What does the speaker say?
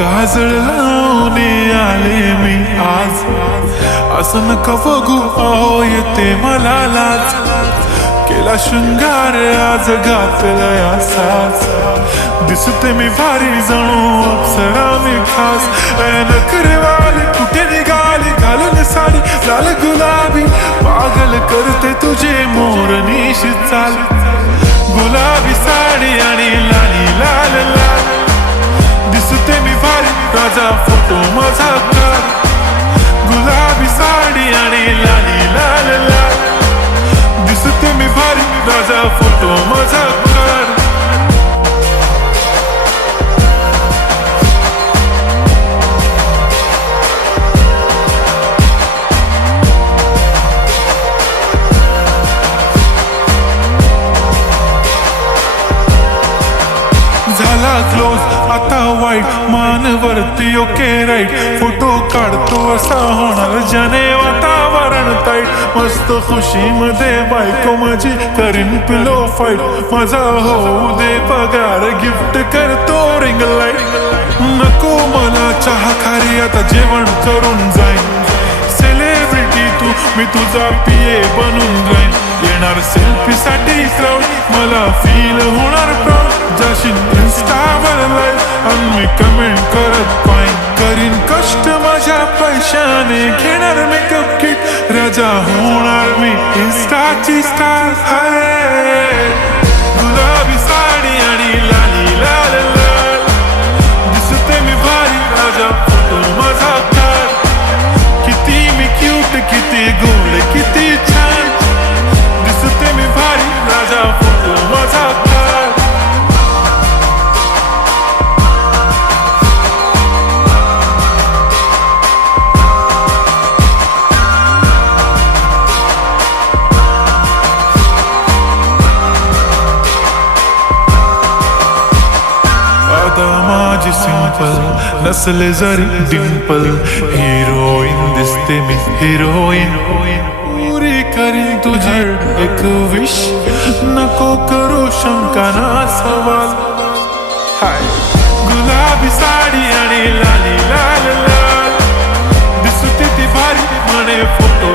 काजळ लावून आले मी आज, असं नका बघू अहो येते मला लाज. केला शृंगार आज घातलाय असाच, दिसते मी भारी जणू अप्सरा मी खास. नखरेवाली कुठे निघाली घालून साडी लाल गुलाबी, पागल करते तुझे मोरनीश चाल. गुलाबी साडी आणि लाली लाल लाल, दिसते मी भारी राजा फोटो माझा काढ. गुलाबी साडी आणि लाली लाल लाल, दिसते मी भारी राजा फोटो माझा काढ. झाला क्लोज आता वाईट, मानवरती ओके राईट. फोटो काढतो असा होणार ज्याने वातावरण ताईट. मस्त खुशीमध्ये बायको माझी करीन पिलो फाईट. माझा होऊ दे पगार गिफ्ट करतो रिंग लाईट. नको मला चहा खारी आता जेवण करून जाईन. सेलिब्रिटी तू मी तुझा पिये बनून जाईन. येणार सेल्फी साठी क्राऊड मला फील होणार प्राऊड. जाशील इन्स्टावर लाईव्ह आणि मी कमेंट करत पाईन. करीन कष्ट माझ्या पैशाने घेणार मेकअप किट. राजा होणार मी इन्स्टाची स्टार. गुलाबी साडी आणि लाली लाल लाल, दिसते मी भारी राजा फोटो माझा काढ. किती मी क्यूट किती गोड किती छान, दिसते मी भारी राजा फोटो माझा काढ. माझी सिंपल नसले जरी डिंपल, हिरोईन दिसते मी हिरोईन. पुरी करी तुझी एक विश, नको करू शंका ना सवाल. हाय गुलाबी साडी आणि लाली लाल लाल, दिसते ती भारी म्हणे फोटो